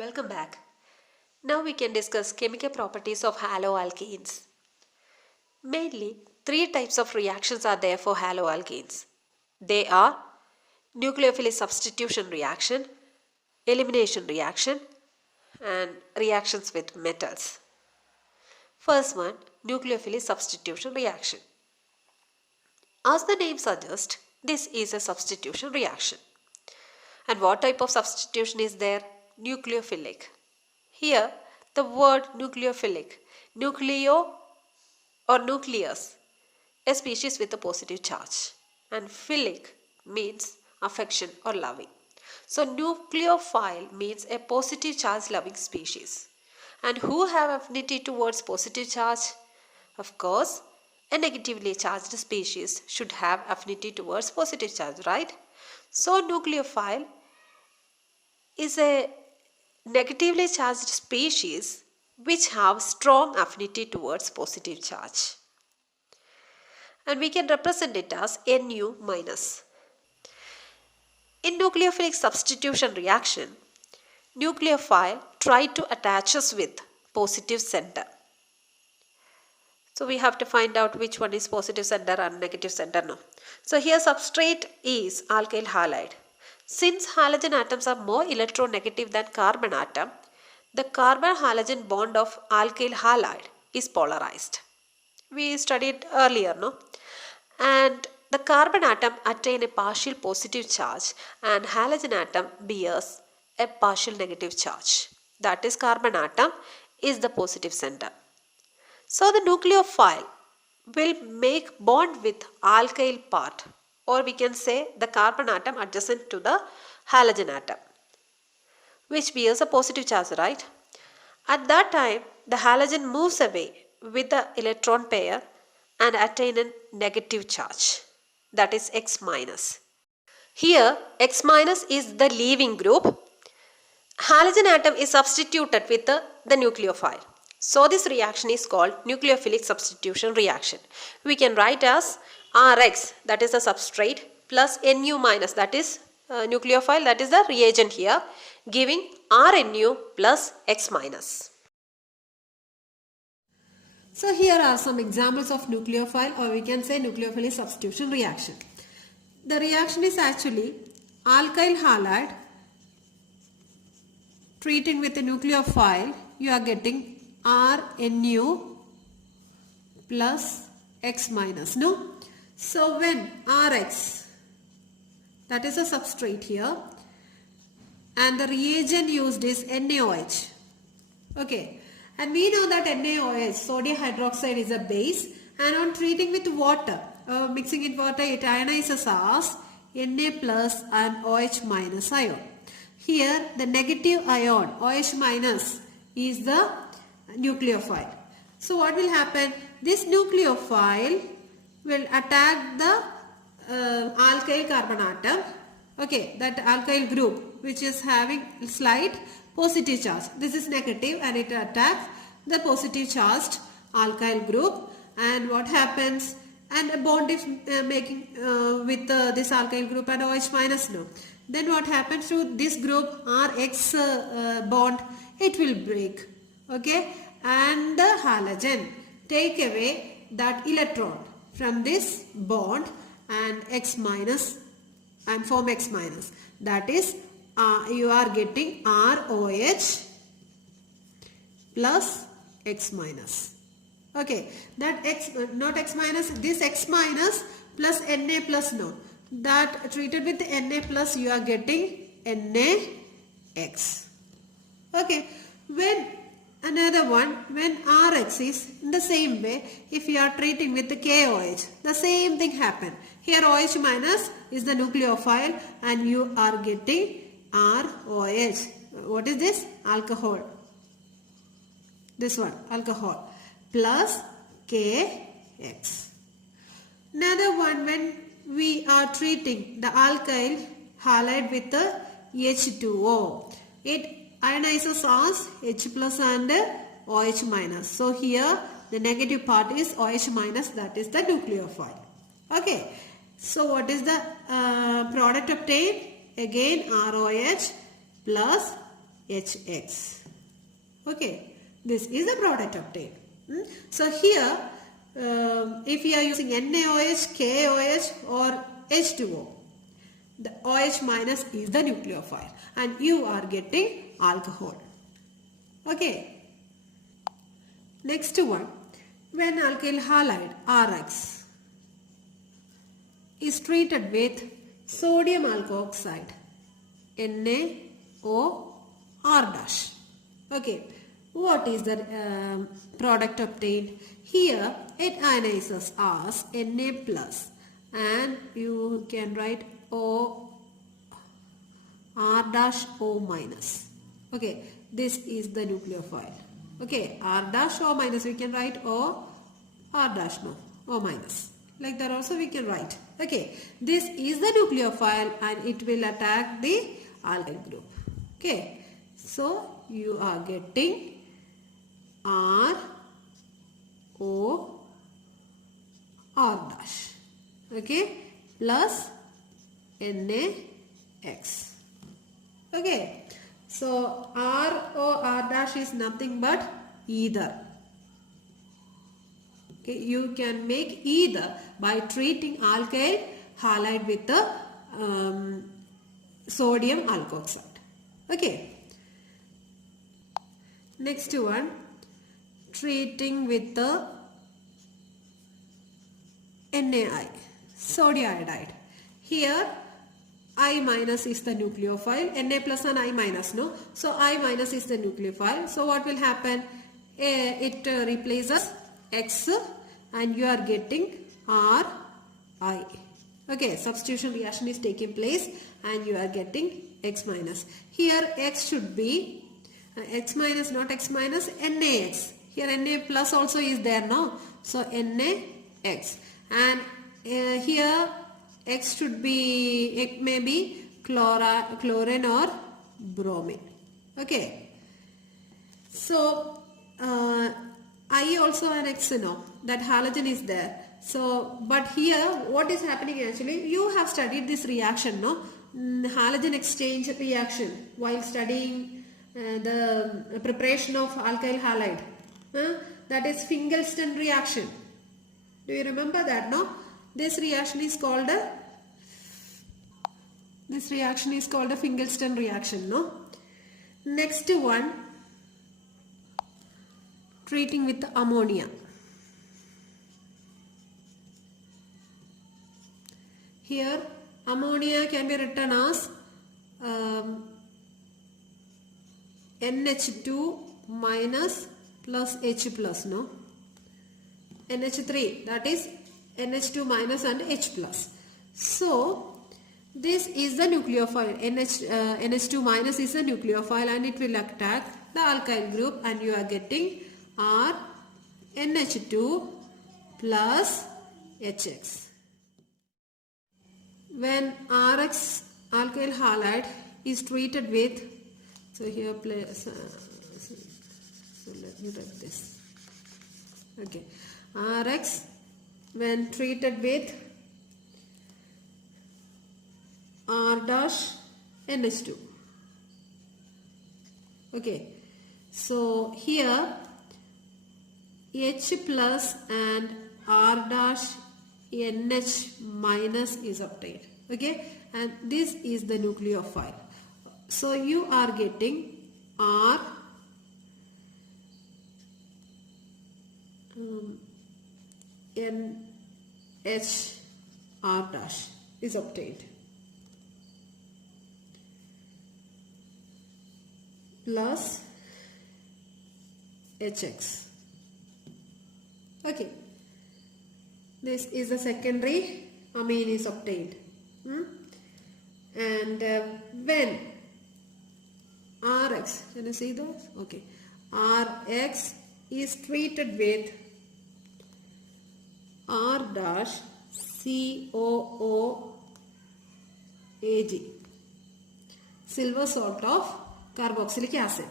Welcome back. Now we can discuss chemical properties of haloalkenes. Mainly, three types of reactions are there for haloalkenes. They are nucleophilic substitution reaction, elimination reaction, and reactions with metals. First one, nucleophilic substitution reaction. As the name suggests, this is a substitution reaction. And what type of substitution is there? Nucleophilic. Here, the word nucleophilic, nucleo or nucleus, a species with a positive charge, and philic means affection or loving. So nucleophile means a positive charge loving species. And who have affinity towards positive charge? Of course, a negatively charged species should have affinity towards positive charge, right? So nucleophile is a negatively charged species which have strong affinity towards positive charge. And we can represent it as Nu minus. In nucleophilic substitution reaction, nucleophile try to attach us with positive center. So we have to find out which one is positive center and negative center now. So here substrate is alkyl halide. Since halogen atoms are more electronegative than carbon atom, the carbon-halogen bond of alkyl halide is polarized. We studied earlier, no? And the carbon atom attain a partial positive charge and halogen atom bears a partial negative charge. That is, carbon atom is the positive center. So the nucleophile will make bond with alkyl part, or we can say the carbon atom adjacent to the halogen atom, which bears a positive charge, right? At that time, the halogen moves away with the electron pair and attain a negative charge, that is X minus. Here, X minus is the leaving group. Halogen atom is substituted with the nucleophile. So this reaction is called nucleophilic substitution reaction. We can write as Rx, that is the substrate, plus Nu minus, that is nucleophile, that is the reagent here, giving RNu plus X minus. So here are some examples of nucleophile, or we can say nucleophilic substitution reaction. The reaction is actually alkyl halide treating with a nucleophile, you are getting RNu plus X minus, no? So when Rx, that is a substrate here, and the reagent used is NaOH. Okay, and we know that NaOH, sodium hydroxide, is a base, and on treating with water, mixing in water, it ionizes as Na plus and OH minus ion. Here the negative ion OH minus is the nucleophile. So what will happen? This nucleophile will attack the alkyl carbon atom, okay, that alkyl group which is having slight positive charge. This is negative and it attacks the positive charged alkyl group, and what happens? And a bond is making with this alkyl group and OH minus, no. Then what happens to this group Rx bond? It will break, okay, and the halogen take away that electron from this bond and X minus and form X minus. That is, you are getting ROH plus X minus. Okay, that X, not X minus, this X minus plus Na plus, no. That treated with Na plus, you are getting NaX. Okay, when another one, when Rx is in the same way, if you are treating with the KOH, the same thing happen. Here OH minus is the nucleophile and you are getting ROH. What is this? Alcohol. This one, alcohol, plus KX. Another one, when we are treating the alkyl halide with the H2O, it ionizes as H plus and OH minus. So here the negative part is OH minus, that is the nucleophile. Okay, so what is the product obtained? Again ROH plus HX. Okay, this is the product obtained. So here, if we are using NaOH, KOH or H2O, the OH minus is the nucleophile and you are getting alcohol. Okay. Next one, when alkyl halide RX is treated with sodium alkoxide NaOR dash. Okay, what is the product obtained? Here it ionizes as Na plus and you can write O R dash O minus. Okay, this is the nucleophile. Okay, R dash O minus we can write O R dash no O minus. Like that also we can write. Okay, this is the nucleophile and it will attack the alkyl group. Okay, so you are getting R O R dash. Okay, plus NaX. Okay, so ROR dash is nothing but either. Okay, you can make either by treating alkyl halide with the sodium alkoxide. Okay, next one, treating with the NaI, sodium iodide. Here I minus is the nucleophile, Na plus and I minus, no? So I minus is the nucleophile. So what will happen? It replaces X and you are getting Ri. Okay, substitution reaction is taking place and you are getting X minus. Here X should be X minus, not X minus, NaX. Here Na plus also is there, no? So NaX. And here X should be, it may be chlorine or bromine. Okay. So I also an X, no, that halogen is there. So, but here what is happening actually, you have studied this reaction, no? Halogen exchange reaction while studying the preparation of alkyl halide. That is Finkelstein reaction. Do you remember that, no? This reaction is called a Finkelstein reaction, no? Next one, treating with ammonia. Here ammonia can be written as NH2 minus plus H plus, no? NH3, that is NH2 minus and H plus. So this is the nucleophile. NH2 minus is the nucleophile and it will attack the alkyl group and you are getting R NH2 plus HX. When RX alkyl halide is treated with, so here so let me write this. Okay, RX when treated with R dash NH2. Okay, so here H plus and R dash NH minus is obtained. Okay, and this is the nucleophile. So you are getting R NH R dash is obtained plus HX. Okay, this is the secondary amine is obtained. And when RX, can you see those? Okay, RX is treated with R dash COOAg, silver salt of carboxylic acid.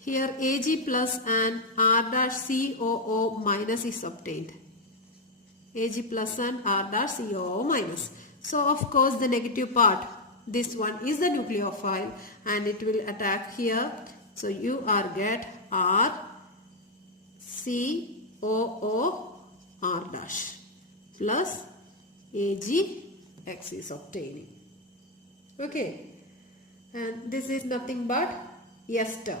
Here Ag plus and R dash COO minus is obtained. Ag plus and R dash COO minus. So of course the negative part this one is the nucleophile and it will attack here. So you are get R C O O R dash plus AgX is obtaining. Okay, and this is nothing but ester.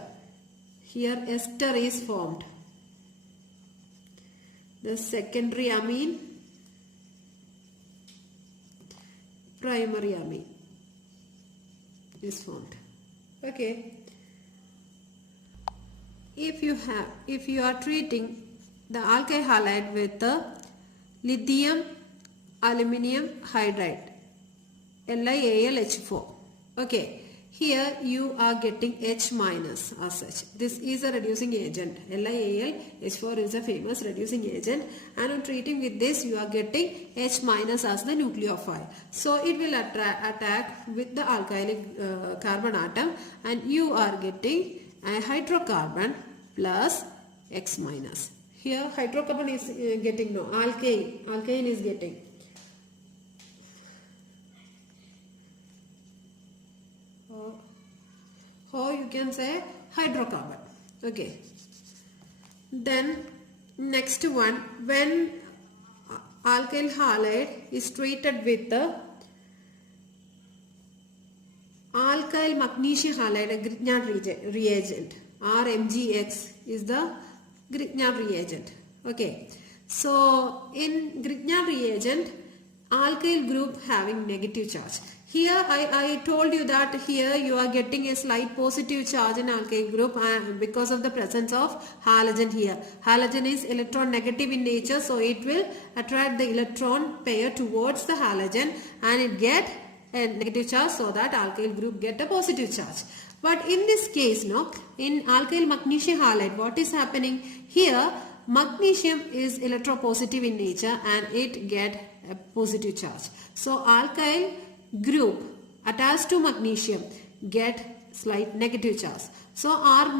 Here ester is formed. The secondary amine, primary amine is formed. Okay. If you are treating the alkyl halide with the lithium aluminum hydride, LiAlH4. Okay. Here you are getting H minus as such. This is a reducing agent. LiAlH4 is a famous reducing agent, and on treating with this you are getting H minus as the nucleophile. So it will attack with the alkylic carbon atom, and you are getting a hydrocarbon plus X minus. Here hydrocarbon is getting no, alkane is getting. Or you can say hydrocarbon. Okay. Then next one, when alkyl halide is treated with the alkyl magnesium halide, a Grignard reagent, RMgX is the Grignard reagent. Okay. So in Grignard reagent, alkyl group having negative charge. Here I told you that here you are getting a slight positive charge in alkyl group because of the presence of halogen here. Halogen is electron negative in nature, so it will attract the electron pair towards the halogen and it get a negative charge, so that alkyl group get a positive charge. But in this case, no, in alkyl magnesium halide, what is happening here? Magnesium is electropositive in nature and it get a positive charge. So alkyl group attached to magnesium get slight negative charge. So R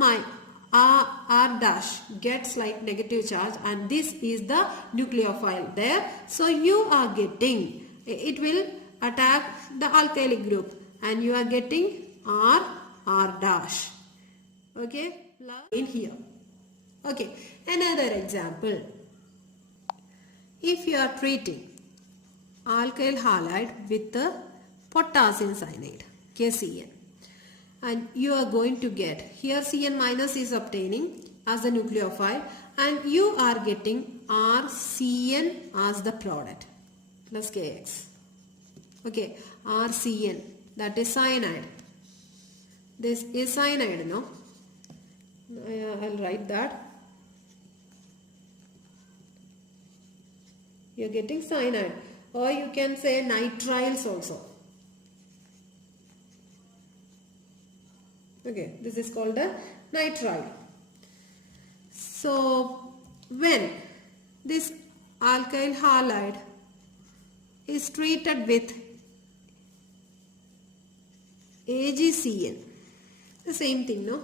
dash get slight negative charge, and this is the nucleophile there. So you are getting, it will attack the alkylic group and you are getting R dash. Okay, in here. Okay, another example. If you are treating alkyl halide with the potassium cyanide, KCN, and you are going to get, here Cn minus is obtaining as the nucleophile, and you are getting RCN as the product plus Kx. Okay, RCN, that is cyanide. This is cyanide, no? I'll write that. You are getting cyanide, or you can say nitriles also. Okay, this is called a nitrile. So when this alkyl halide is treated with AgCN, the same thing, no?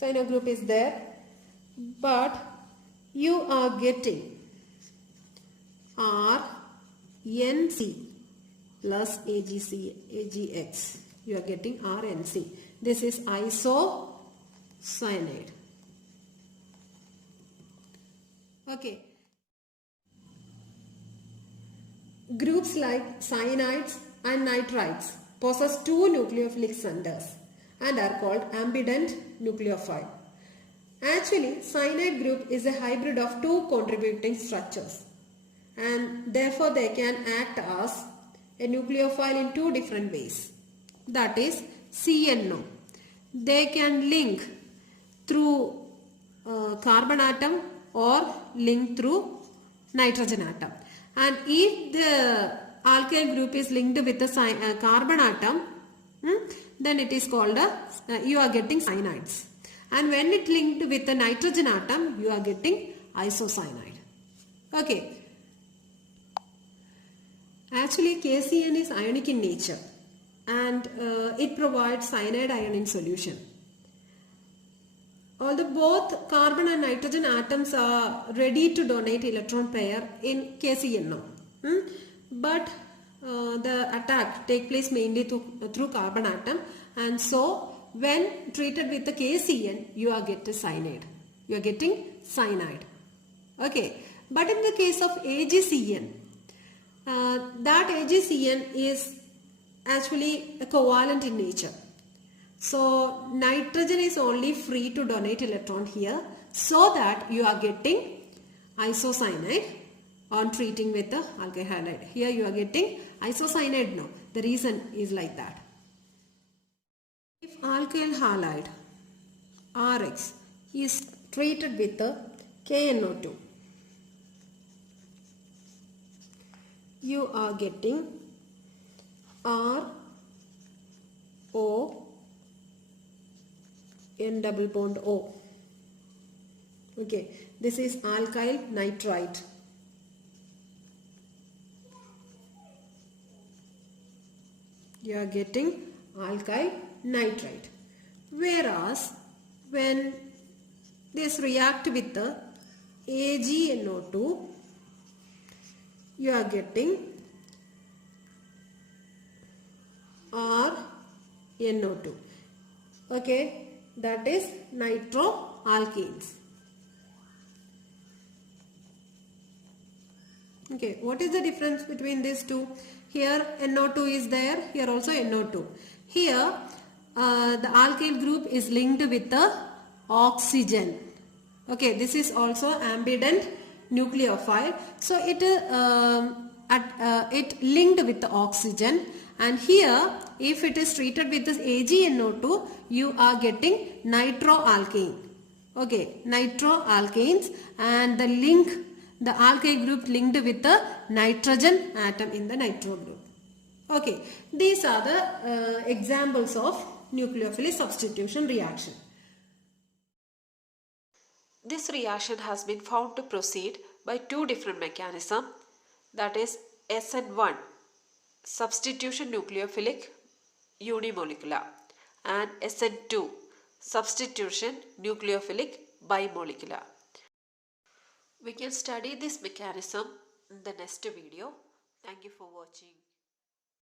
Cyano group is there, but you are getting RNC plus AgX. You are getting RNC. This is isocyanide. Okay. Groups like cyanides and nitrites possess two nucleophilic centers and are called ambident nucleophile. Actually, cyanide group is a hybrid of two contributing structures, and therefore they can act as a nucleophile in two different ways. That is CNO. They can link through carbon atom or link through nitrogen atom. And if the alkyl group is linked with the carbon atom, then it is called you are getting cyanides. And when it linked with the nitrogen atom, you are getting isocyanide. Okay. Actually, KCN is ionic in nature, and it provides cyanide ion in solution. Although both carbon and nitrogen atoms are ready to donate electron pair in KCNO, but the attack take place mainly through carbon atom, and so when treated with the KCN you are getting cyanide. You are getting cyanide. Okay, but in the case of AgCN, that AgCN is actually covalent in nature. So nitrogen is only free to donate electron here, so that you are getting isocyanide on treating with the alkyl halide. Here you are getting isocyanide now. The reason is like that. If alkyl halide Rx is treated with the KNO2, you are getting R O N double bond O. Okay, this is alkyl nitrite. You are getting alkyl nitrite. Whereas when this react with the AgNO2, you are getting RNO2. Okay, that is nitroalkanes. Okay, what is the difference between these two? Here NO2 is there, here also NO2. Here the alkyl group is linked with the oxygen. Okay, this is also ambident nucleophile. So it linked with the oxygen, and here if it is treated with this AgNO2, you are getting nitroalkane. Okay, nitroalkanes, and the alkyl group linked with the nitrogen atom in the nitro group. Okay, these are the examples of nucleophilic substitution reaction. This reaction has been found to proceed by two different mechanisms, that is SN1 substitution nucleophilic unimolecular and SN2 substitution nucleophilic bimolecular. We can study this mechanism in the next video. Thank you for watching.